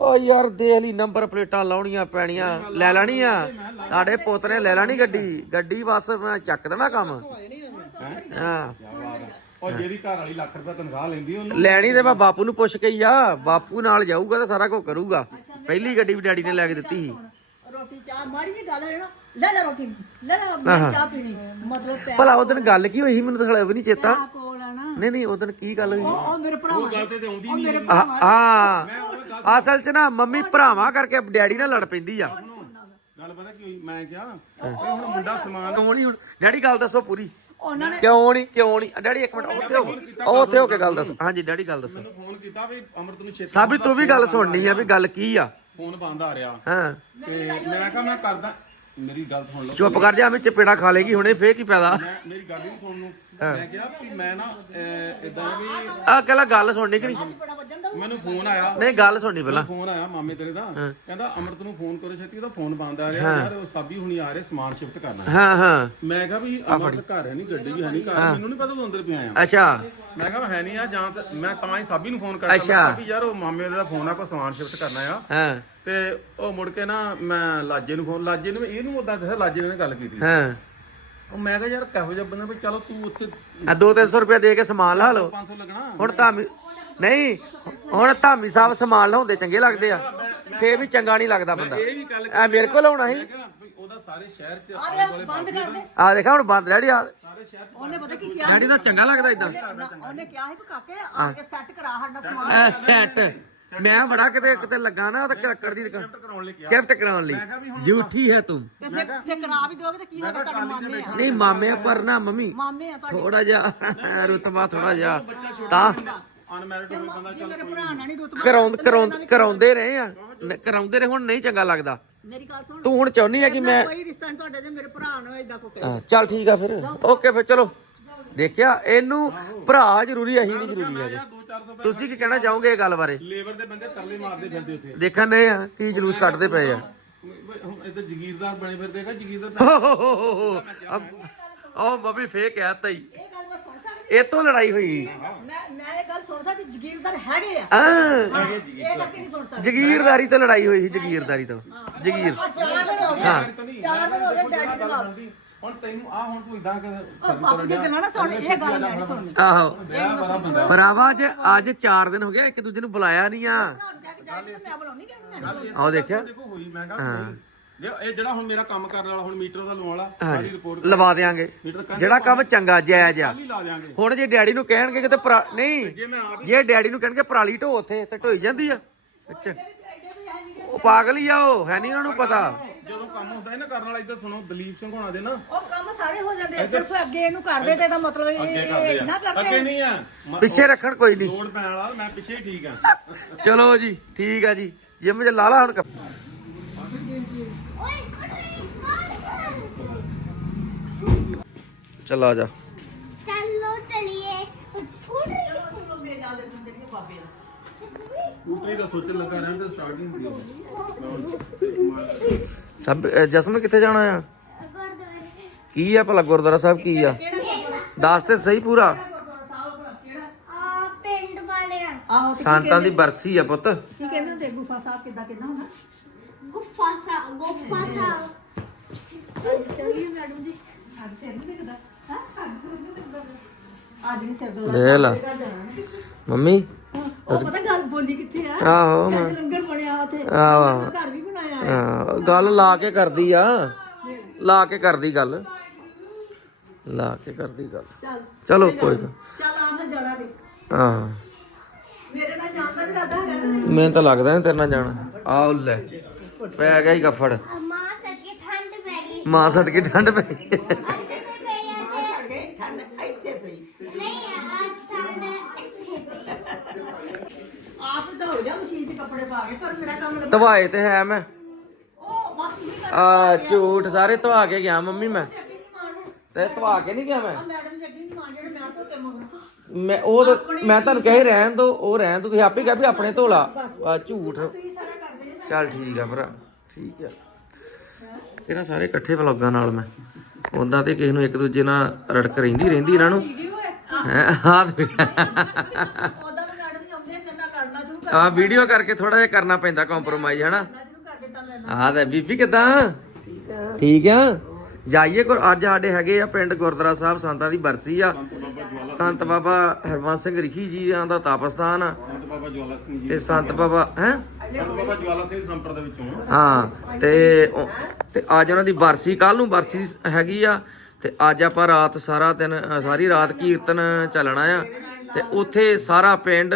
A: ਉਹ ਯਾਰ ਦੇ ਲਈ ਨੰਬਰ ਪਲੇਟਾਂ ਲਾਉਣੀਆਂ ਪੈਣੀਆਂ ਲੈ ਲੈਣੀ ਆ। ਸਾਡੇ ਪੁੱਤ ਨੇ ਲੈ ਲੈਣੀ ਗੱਡੀ। ਗੱਡੀ ਬਸ ਮੈਂ ਚੱਕ ਦੇਣਾ ਕੰਮ। ਹਾਂ।
D: ਉਹ ਜਿਹੜੀ ਘਰ ਵਾਲੀ ਲੱਖ ਰੁਪਏ ਤਨਖਾਹ ਲੈਂਦੀ ਉਹਨੂੰ
A: ਲੈਣੀ ਤੇ ਮੈਂ ਬਾਪੂ ਨੂੰ ਪੁੱਛ ਕੇ ਹੀ ਆ। ਬਾਪੂ ਨਾਲ ਜਾਊਗਾ ਤਾਂ ਸਾਰਾ ਕੁਝ ਕਰੂਗਾ। ਪਹਿਲੀ ਗੱਡੀ ਵੀ ਡੈਡੀ ਨੇ ਲੈ ਕੇ ਦਿੱਤੀ ਸੀ।
B: ਰੋਟੀ ਚਾਹ ਮਾੜੀ ਜੀ ਗੱਲ ਹੋਏ ਨਾ ਲੈ ਲੈ ਰੋਟੀ ਲੈ ਲੈ ਮੈਂ ਚਾਹ ਪੀਣੀ ਮਤਲਬ ਪੈਸਾ
A: ਭਲਾ ਉਹ ਦਿਨ ਗੱਲ ਕੀ ਹੋਈ ਸੀ ਮੈਨੂੰ ਤਾਂ ਹਲੇ ਵੀ ਨਹੀਂ ਚੇਤਾ।
B: ਕੋਲ ਆ ਨਾ।
A: ਨਹੀਂ ਨਹੀਂ ਉਹ ਦਿਨ ਕੀ ਗੱਲ ਹੋਈ
B: ਉਹ ਮੇਰੇ ਭਰਾਵਾਂ
D: ਗੱਲ ਤੇ ਆਉਂਦੀ
A: ਅਸਲ 'ਚ ਨਾ ਮੰਮੀ ਭਰਾਵਾਂ ਕਰਕੇ ਡੈਡੀ ਨਾਲ ਲੜ ਪੈਂਦੀ ਆ।
D: ਗੱਲ ਪਤਾ ਕੀ ਹੋਈ? ਮੈਂ ਕਿਹਾ ਹੁਣ ਮੁੰਡਾ ਸਮਾਨ
A: ਹੁਣ? ਡੈਡੀ ਗੱਲ ਦੱਸੋ ਪੂਰੀ।
B: ਉਹਨਾਂ ਨੇ
A: ਕਿਉਂ ਨਹੀਂ ਕਿਉਂ ਨਹੀਂ? ਡੈਡੀ ਇੱਕ ਮਿੰਟ ਉੱਥੇ ਹੋ ਉਹ ਉੱਥੇ ਹੋ ਕੇ ਗੱਲ ਦੱਸੋ। ਹਾਂਜੀ ਡੈਡੀ ਗੱਲ ਦੱਸੋ।
D: ਮੈਨੂੰ ਫੋਨ ਕੀਤਾ ਵੀ ਅਮਰਤ ਨੂੰ ਛੇਤੀ
A: ਸਾਬੀ ਤੂੰ ਵੀ ਗੱਲ ਸੁਣਨੀ ਆ ਵੀ ਗੱਲ ਕੀ ਆ?
D: ਫੋਨ ਬੰਦ ਆ ਰਿਹਾ।
A: ਹਾਂ।
D: ਤੇ ਮੈਂ ਕਿਹਾ ਮੈਂ ਕਰਦਾ ਮੇਰੀ ਗੱਲ ਸੁਣ ਲਓ।
A: ਚੁੱਪ ਕਰ ਜਾ ਐਵੇਂ ਚਪੇੜਾ ਖਾ ਲੇਗੀ ਹੁਣੇ ਫੇਰ ਕੀ ਫਾਇਦਾ?
D: ਮੈਂ ਮੇਰੀ ਗੱਲ ਨਹੀਂ ਸੁਣਨ ਨੂੰ ਮੈਂ ਕਿਹਾ ਵੀ ਮੈਂ ਨਾ ਇਦਾਂ ਵੀ
A: ਆ ਕਹਿੰਦਾ ਗੱਲ ਸੁਣਨੀ ਕਿ ਨਹੀਂ?
D: ਮੈਨੂੰ ਫੋਨ ਆਇਆ।
A: ਨਹੀਂ ਗੱਲ ਸੁਣਨੀ ਪਹਿਲਾਂ।
D: ਫੋਨ ਆਇਆ ਮਾਮੇ ਤੇਰੇ ਦਾ। ਕਹਿੰਦਾ ਅਮਰਤ ਨੂੰ ਫੋਨ ਕਰੋ ਛੇਤੀ ਉਹਦਾ ਫੋਨ ਬੰਦ ਆ ਰਿਹਾ। ਯਾਰ ਉਹ ਸਾਬੀ ਹੁਣੀ ਆ ਰਹੇ ਸਮਾਨ ਸ਼ਿਫਟ ਕਰਨਾ। ਹੈ।
A: ਹਾਂ। ਹਾਂ
D: ਮੈਂ ਕਿਹਾ ਵੀ ਅਮਰਤ ਘਰ ਹੈ ਨਹੀਂ ਗੱਡੀ ਵੀ ਹੈ ਨਹੀਂ ਘਰ। ਮੈਨੂੰ ਨਹੀਂ ਪਤਾ ਤੂੰ ਅੰਦਰ ਪਿਆ ਆ
A: ਅੱਛਾ।
D: ਮੈਂ ਕਿਹਾ ਹੈ ਨਹੀਂ ਆ ਜਾਂ ਮੈਂ ਤਾਂ ਹੀ ਸਾਬੀ ਨੂੰ ਫੋਨ ਕਰਦਾ। ਮੈਂ
A: ਅੱਛਾ।
D: ਕਿਹਾ ਵੀ ਯਾਰ ਉਹ ਮਾਮੇ ਦਾ ਫੋਨ ਆ ਕੋ ਸਮਾਨ ਸ਼ਿਫਟ ਕਰਨਾ ਆ।
A: ਹਾਂ।
D: ਤੇ ਉਹ ਮੁੜ ਕੇ ਨਾ ਮੈਂ ਲਾਜੇ ਨੂੰ ਫੋਨ ਲਾਜੇ ਨੂੰ ਇਹਨੂੰ ਉਦਾਂ ਦੱਸਿਆ ਲਾਜੇ ਨੇ ਗੱਲ ਕੀਤੀ।
A: ਹਾਂ।
D: ਉਹ ਮੈਂ ਕਿਹਾ ਯਾਰ ਕਿਹੋ ਜਿਹਾ ਬੰਦਾ ਵੀ ਚਲੋ ਤੂੰ ਉੱਥੇ
A: ਆ 2-300 ਰੁਪਏ ਦੇ ਕੇ ਸਮਾਨ ਲਾ ਲਓ।
D: 500 ਲੱਗਣਾ।
A: ਹੁਣ ਧਾਮੀ ਨਹੀਂ ਹੁਣ ਧਾਮੀ ਸਾਹਿਬ ਸਮਾਨ ਲਾਉਂਦੇ ਚੰਗੇ ਲੱਗਦੇ ਆ। ਫੇਰ ਵੀ ਚੰਗਾ ਨਹੀਂ ਲੱਗਦਾ ਬੰਦਾ।
D: ਇਹ ਵੀ ਗੱਲ
A: ਐ ਮੇਰੇ ਕੋਲ ਆਉਣਾ ਸੀ।
D: ਉਹਦਾ ਸਾਰੇ ਸ਼ਹਿਰ ਚ ਆਲੇ
B: ਬੰਦ ਕਰ ਦੇ।
A: ਆ। ਦੇਖਾ ਹੁਣ ਬੰਦ ਡੈਡੀ ਆ।
D: ਸਾਰੇ ਸ਼ਹਿਰ ਚ
B: ਉਹਨੇ ਪਤਾ ਕੀ ਕਿਹਾ
A: ਡੈਡੀ ਦਾ ਚੰਗਾ ਲੱਗਦਾ ਇਦਾਂ
B: ਉਹਨੇ ਕਿਹਾ ਸੀ ਕਾਕੇ ਆ ਕੇ ਸੈੱਟ ਕਰਾ ਸਾਡਾ ਸਮਾਨ।
A: ਐ ਸੈਟ ਮੈਂ ਬੜਾ ਕਿਤੇ ਕਿਤੇ ਲੱਗਾ ਨਾ ਤਾਂ ਲੱਕੜ ਦੀ ਦੁਕਾਨ।
D: ਕਰਾਉਣ ਲਈ ਕਿਹਾ।
A: ਸ਼ਿਫਟ ਕਰਾਉਣ ਲਈ। ਝੂਠੀ ਹੈ ਤੂੰ।
B: ਤੇ ਫਿਰ ਫਿਰ ਕਰਾ ਵੀ ਦੋਗੇ ਤੇ ਕੀ ਹੋਗਾ ਤੁਹਾਡੇ ਮਾਮੇ ਆ?
A: ਨਹੀਂ ਮਾਮੇ ਪਰ ਨਾ ਮੰਮੀ।
B: ਮਾਮੇ ਆ ਤੁਹਾਡੇ।
A: ਥੋੜਾ ਜਿਹਾ ਰੁਤਬਾ ਥੋੜਾ ਜਿਹਾ। ਤਾਂ
D: ਅਨਮੈਰਿਡ ਹੋਵੇ ਬੰਦਾ
B: ਜੇ ਮੇਰੇ ਭਰਾ ਨਾਲ ਨਹੀਂ ਰੁਤਬਾ
A: ਕਰਾਉਂਦੇ ਰਹੇ ਆ। ਨ- ਕਰਾਉਂਦੇ ਰਹੇ ਹੁਣ ਨਹੀਂ ਚੰਗਾ ਲੱਗਦਾ।
B: ਮੇਰੀ ਗੱਲ ਸੁਣ।
A: ਤੂੰ ਹੁਣ ਚਾਹੁੰਦੀ ਆ ਕਿ ਮੈਂ
B: ਕੋਈ ਰਿਸ਼ਤਾ ਨਹੀਂ ਤੁਹਾਡੇ ਤੇ ਮੇਰੇ ਭਰਾ ਨਾਲ ਇਦਾਂ ਕੋ ਕਹੇ।
A: ਹਾਂ, ਚੱਲ ਠੀਕ ਆ ਫਿਰ। ਓਕੇ ਫਿਰ ਚਲੋ। ਦੇਖਿਆ? ਇਹਨੂੰ ਭਰਾ ਜ਼ਰੂਰੀ ਅਹੀਂ ਨਹੀਂ ਜ਼ਰੂਰੀ ਹੈਗੇ। ਤੁਸੀਂ ਕੀ ਕਹਿਣਾ ਚਾਹੋਗੇ ਇਹ ਗੱਲ ਬਾਰੇ?
D: ਲੇਬਰ ਦੇ ਬੰਦੇ ਤਰਲੇ ਮਾਰਦੇ ਫਿਰਦੇ ਉੱਥੇ।
A: ਦੇਖਣ ਨੇ ਆ ਕੀ ਜਲੂਸ ਕੱਢਦੇ ਪਏ ਆ।
D: ਹੁਣ ਇੱਧਰ ਜਗੀਰਦਾਰ ਬਣੇ ਫਿਰਦੇਗਾ ਜਗੀਰਦਾਰ
A: ਉਹ ਮੰਮੀ ਫੇਕ ਆ ਤਾਈ
B: ਇਹ ਗੱਲ ਮੈਂ ਸੁਣ ਸਕਦੀ
A: ਇਹ ਤੋਂ ਲੜਾਈ ਹੋਈ
B: ਮੈਂ ਮੈਂ ਇਹ ਗੱਲ ਸੁਣ ਸਕਦੀ ਜਗੀਰਦਾਰ ਹੈਗੇ ਆ ਹਾਂ, ਇਹ ਗੱਲ ਨਹੀਂ ਸੁਣ ਸਕਦੀ
A: ਜਗੀਰਦਾਰੀ ਤੋਂ ਲੜਾਈ ਹੋਈ ਸੀ ਜਗੀਰਦਾਰੀ ਤੋਂ ਜਗੀਰ
B: ਆ ਚਾਰ ਦਿਨ ਹੋ ਗਏ ਚਾਰ ਦਿਨ ਹੋ ਗਏ ਡੈਡੀ ਦੇ ਨਾਲ
D: ਹੁਣ ਤੈਨੂੰ ਆ ਹੁਣ ਤੂੰ ਇਦਾਂ ਕਰ
B: ਉਹ ਬਾਪੂ ਜੀ ਗੱਲਾਂ ਨਾ ਸੁਣ ਇਹ ਗੱਲ ਮੈਂ ਨਹੀਂ ਸੁਣਨੀ
A: ਆਹੋ।
D: ਵਿਆਹ ਬੜਾ ਬੰਦਾ
A: ਭਰਾਵਾ ਅੱਜ ਅੱਜ 4 ਦਿਨ ਹੋ ਗਏ ਇੱਕ ਦੂਜੇ ਨੂੰ ਬੁਲਾਇਆ ਨਹੀਂ ਆ।
B: ਭਰਾ ਨੂੰ ਕਹਿ ਕੇ ਜਾਏ ਤੇ ਮੈਂ ਬੁਲਾਉਣੀ ਕਿ ਮੈਂ ਨਹੀਂ
A: ਆਹ ਦੇਖਿਆ।
D: ਦੇਖੋ ਹੋਈ ਮੈਂ ਕਿਹਾ ਜੇ ਇਹ ਜਿਹੜਾ ਹੁਣ ਮੇਰਾ ਕੰਮ ਕਰਨ ਵਾਲਾ ਹੁਣ ਮੀਟਰ ਦਾ ਲਾਉਣ ਵਾਲਾ ਸਾਰੀ ਰਿਪੋਰਟ
A: ਲਵਾ ਦੇਾਂਗੇ ਜਿਹੜਾ ਕੰਮ ਚੰਗਾ ਜਾਇਜ਼ ਆ।
D: ਹੀ ਲਾ ਦੇਾਂਗੇ
A: ਹੁਣ ਜੇ ਡੈਡੀ ਨੂੰ ਕਹਿਣਗੇ ਕਿ ਤੇ ਪਰਾ- ਨਹੀਂ
D: ਜੇ
A: ਡੈਡੀ ਨੂੰ ਕਹਿਣਗੇ ਪਰਾਲੀ ਢੋ ਉੱਥੇ ਤੇ ਢੋਈ ਜਾਂਦੀ ਆ। ਉਹ ਪਾਗਲ ਹੀ ਆ ਉਹ ਹੈ ਨਹੀਂ ਉਹਨਾਂ ਨੂੰ ਪਤਾ।
D: ਜਦੋਂ ਕੰਮ ਹੁੰਦਾ ਹੈ ਨਾ ਕਰਨ ਵਾਲਾ ਇੱਧਰ ਸੁਣੋ ਦਲੀਪ ਸਿੰਘ ਹੋਣਾ ਦੇ ਨਾ।
B: ਉਹ ਕੰਮ ਸਾਰੇ ਹੋ ਜਾਂਦੇ ਆ, ਸਿਰਫ ਅੱਗੇ ਇਹਨੂੰ ਕਰਦੇ ਤੇ ਦਾ ਮਤਲਬ ਇਹ-
D: ਅੱਗੇ ਕਰਦੇ ਅੱਗੇ ਨਹੀਂ ਆ।
A: ਪਿੱਛੇ ਰੱਖਣ ਕੋਈ ਨਹੀਂ।
D: ਲੋੜ ਪੈਣ ਵਾਲਾ ਮੈਂ ਪਿੱਛੇ ਠੀਕ ਆ।
A: ਚਲੋ ਜੀ ਠੀਕ ਆ ਜੀ। ਜਿਮ ਚ ਲਾ ਹੁਣ ਕੱਪ- ਚੱਲ ਆ ਜਾ।
E: ਚਲੋ ਚਲੀਏ।
D: ਸਕੂਟਰੀ ਦਾ ਸੋਚਣ ਲੱਗਾ ਰਹਿਣ ਤੇ ਸਟਾਰਟਿੰਗ ਹੁੰਦੀ ਹੈ
A: ਸਭ ਜਸਮ ਕਿੱਥੇ ਜਾਣਾ ਆ? ਕੀ ਆ ਭਲਾ ਗੁਰਦੁਆਰਾ ਸਾਹਿਬ ਕੀ ਆ? ਦੱਸ ਤੇ ਸਹੀ ਪੂਰਾ।
E: ਪਿੰਡ ਵਾਲਿਆਂ
B: ਆਹੋ ਤੇ
A: ਸੰਤਾਂ ਦੀ ਬਰਸੀ ਆ ਪੁੱਤ।
B: ਕੀ ਕਹਿੰਦੇ ਹੁੰਦੇ? ਗੁਫਾ ਸਾਹਿਬ ਕਿੱਦਾਂ ਕਿੱਦਾਂ ਹੁੰਦਾ?
E: ਗੁਫਾ ਸਾ ਗੁਫਾ ਸਾ
B: ਚਲਿਏ ਮੈਡਮ ਜੀ। ਅੱਜ ਸਿਰ ਨਹੀਂ ਦਿਖਦਾ। ਹਾਂ? ਅੱਜ ਸਿਰ ਨਹੀਂ ਦਿਖਦਾ। ਅੱਜ ਨਹੀਂ ਸਿਰ
A: ਲਾ। ਮੰਮੀ
B: ਉਹ ਪਤਾ ਗੱਲ ਬੋਲੀ ਕਿੱਥੇ ਆ?
A: ਆਹੋ ਮੈਂ
B: ਅੱਜ ਲੰਗਰ ਬਣਿਆ ਉੱਥੇ।
A: ਆਹੋ
B: ਘਰ ਵੀ ਬਣਾਇਆ ਹੈ।
A: ਹਾਂ, ਗੱਲ ਲਾ ਕੇ ਕਰਦੀ ਆ। ਲਾ ਕੇ ਕਰਦੀ ਗੱਲ। ਲਾ ਕੇ ਕਰਦੀ ਗੱਲ।
B: ਚੱਲ
A: ਚਲੋ ਕੋਈ ਨਾ।
B: ਚੱਲ ਆ ਮੈਂ ਜਾਣਾ ਤੇ
A: ਹਾਂ
B: ਮੇਰੇ ਨਾਲ ਜਾਣ ਦਾ ਵੀ ਇਰਾਦਾ ਹੈਗਾ ਨਾ
A: ਮੈਨੂੰ ਤਾਂ ਲੱਗਦਾ ਨਹੀਂ ਤੇਰੇ ਨਾਲ ਜਾਣਾ। ਆਹ ਲੈ ਪੈ ਗਿਆ ਹੀ ਗੱਫੜ।
E: ਮਾਂ ਸੱਚੀ ਠੰਡ ਪੈ ਗਈ।
A: ਮਾਂ ਸਦਕੇ ਠੰਡ ਪੈ ਗਈ
E: ਅੱਜ ਤੇ ਪਈ ਆ
B: ਛੱਡ ਗਏ ਠੰਡ ਇੱਥੇ ਪਈ
E: ਨਹੀਂ ਆ ਠੰਡ ਇੱਥੇ ਪਈ
B: ਆਪ ਧੋ ਜਾ ਮਸ਼ੀਨ 'ਚ ਕੱਪੜੇ ਪਾ ਕੇ ਪਰ ਮੇਰਾ ਕੰਮ ਲੱਗਾ।
A: ਧਵਾਏ ਤੇ ਹੈ ਮੈਂ।
B: ਉਹ ਬਸ ਨਹੀਂ ਕਰ
A: ਆ ਝੂਠ ਸਾਰੇ ਧਵਾ ਕੇ ਗਿਆ ਮੰਮੀ ਮੈਂ।
B: ਨਹੀਂ ਮਾਣ
A: ਤੇ ਧਵਾ ਕੇ ਨਹੀਂ ਗਿਆ ਮੈਂ?
B: ਮੈਡਮ ਜੀ ਅੱਗੇ ਨਹੀਂ ਮਾਣ ਜਿਹੜੇ ਮੈਂ ਮੰਗਣਾ
A: ਉਹ ਤਾਂ- ਮੈਂ ਤੁਹਾਨੂੰ ਕਹੇ ਰਹਿਣ ਦੋ ਉਹ ਰਹਿਣ ਦੋ ਤੁਸੀਂ ਆਪੇ ਕਿਹਾ ਵੀ ਆਪਣੇ ਧੋਲਾ। ਆ ਝੂਠ।
B: ਤੁਸੀਂ ਸਾਰਾ ਕਰਦੇ ਜੇ
A: ਚੱਲ ਠੀਕ ਆ ਭਰਾ ਠੀਕ ਆ। ਇਹਨਾਂ ਸਾਰੇ ਇਕੱਠੇ ਵਲੌਗਾਂ ਨਾਲ ਮੈਂ। ਉਦਾਂ ਤੇ ਕਿਸੇ ਨੂੰ ਇੱਕ ਦੂਜੇ ਨਾਲ ਰੜਕ ਰਹਿੰਦੀ ਰਹਿੰਦੀ ਇਹਨਾਂ ਨੂੰ।
B: ਵੀਡੀਓ ਹੈ
A: ਹੈ ਹਾਂ ਤੇ-
B: ਉਹਦਾ ਤਾਂ ਮੈਡਮ ਜੀ ਆਉਂਦੇ ਮੇਰੇ ਨਾਲ ਲੜਨਾ ਸ਼ੁਰੂ ਕਰ
A: ਆ ਵੀਡੀਓ ਕਰਕੇ ਥੋੜਾ ਜਿਹਾ ਕਰਨਾ ਪੈਂਦਾ ਕੰਪਰੋਮਾਈਜ਼ ਹਨਾ?
B: ਕਰਨਾ ਸ਼ੁਰੂ ਕਰ ਦਿੱਤਾ ਮੈਂ
A: ਆ ਤੇ ਬੀਬੀ ਕਿਦਾਂ? ਠੀਕ ਆ। ਜਾਈਏ ਗੁਰ ਅੱਜ ਸਾਡੇ ਹੈਗੇ ਆ ਪਿੰਡ ਗੁਰਦੁਆਰਾ ਸਾਹਿਬ ਸੰਤਾਂ ਦੀ ਬਰਸੀ ਆ। ਸੰਤ ਬਾਬਾ ਹਰਵੰਸ ਸਿੰਘ ਰਿਖੀ ਜੀ ਦਾ ਤਾਪਸਥਾਨ ਆ।
D: ਸੰਤ ਬਾਬਾ ਜਵਾਲਾ ਸਿੰਘ ਜੀ
A: ਤੇ ਸੰਤ ਬਾਬਾ ਹੈ?
D: ਸੰਤ ਬਾਬਾ ਜਵਾਲਾ ਸਿੰਘ ਸੰਪਰਦਾ ਵਿੱਚੋਂ।
A: ਹਾਂ ਤੇ ਉਹ- ਤੇ ਅੱਜ ਉਹਨਾਂ ਦੀ ਬਰਸੀ ਕੱਲ ਨੂੰ ਬਰਸੀ ਹੈਗੀ ਆ। ਤੇ ਅੱਜ ਆਪਾਂ ਰਾਤ ਸਾਰਾ ਦਿਨ ਅ, ਸਾਰੀ ਰਾਤ ਕੀਰਤਨ ਚੱਲਣਾ ਆ। ਤੇ ਉੱਥੇ ਸਾਰਾ ਪਿੰਡ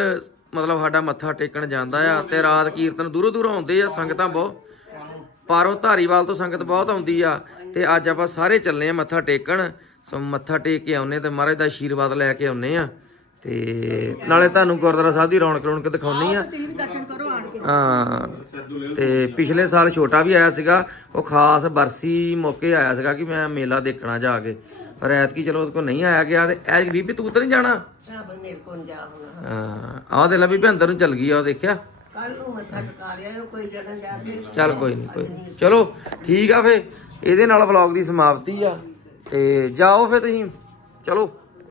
A: ਮਤਲਬ ਸਾਡਾ ਮੱਥਾ ਟੇਕਣ ਜਾਂਦਾ ਆ ਤੇ ਰਾਤ ਕੀਰਤਨ ਦੂਰੋਂ ਦੂਰੋਂ ਆਉਂਦੇ ਆ, ਸੰਗਤਾਂ ਬਹੁਤ। ਪਾਰੋਂ ਧਾਰੀਵਾਲ ਤੋਂ ਸੰਗਤ ਬਹੁਤ ਆਉਂਦੀ ਆ ਤੇ ਅੱਜ ਆਪਾਂ ਸਾਰੇ ਚੱਲੇ ਆ ਮੱਥਾ ਟੇਕਣ। ਸੋ ਮੱਥਾ ਟੇਕ ਕੇ ਆਉਨੇ ਤੇ ਮਹਾਰਾਜ ਦਾ ਆਸ਼ੀਰਵਾਦ ਲੈ ਕੇ ਆਉਨੇ ਆ। ਤੇ ਨਾਲੇ ਤੁਹਾਨੂੰ ਗੁਰਦੁਆਰਾ ਸਾਹਿਬ ਦੀ ਰੌਣਕ ਰੌਣਕ ਦਿਖਾਉਣੀ ਆ। ਹਾਂ, ਤੇ ਪਿਛਲੇ ਸਾਲ ਛੋਟਾ ਵੀ ਆਇਆ ਸੀਗਾ, ਉਹ ਖਾਸ ਬਰਸੀ ਮੌਕੇ ਆਇਆ ਸੀਗਾ ਕਿ ਮੈਂ ਮੇਲਾ ਦੇਖਣਾ ਜਾ ਕੇ। ਪਰ ਐਤਕੀ ਚਲੋ ਉਹਦੇ ਕੋਲ ਨਹੀਂ ਆਇਆ ਗਿਆ ਤੇ ਐਜ ਬੀਬੀ ਤੂੰ ਤਾਂ ਨਹੀਂ ਜਾਣਾ?
C: ਆ ਬੰਦੇ ਕੋਲ ਜਾ ਹੁਣ।
A: ਹਾਂ ਆਹ ਦੇ ਲੈ ਬੀਬੀ ਅੰਦਰ ਨੂੰ ਚੱਲ ਗਈ ਆ ਉਹ ਦੇਖਿਆ?
C: ਕੱਲ ਨੂੰ ਮੱਥਾ ਟਿਕਾ ਲਿਆ ਕੋਈ ਜਗ੍ਹਾ ਜਾ ਕੇ।
A: ਚੱਲ ਕੋਈ ਨਹੀਂ ਕੋਈ ਨੀ। ਚਲੋ ਠੀਕ ਆ ਫੇ। ਇਹਦੇ ਨਾਲ ਵਲੌਗ ਦੀ ਸਮਾਪਤੀ ਆ। ਤੇ ਜਾਓ ਫੇ ਤੁਸੀਂ। ਚਲੋ।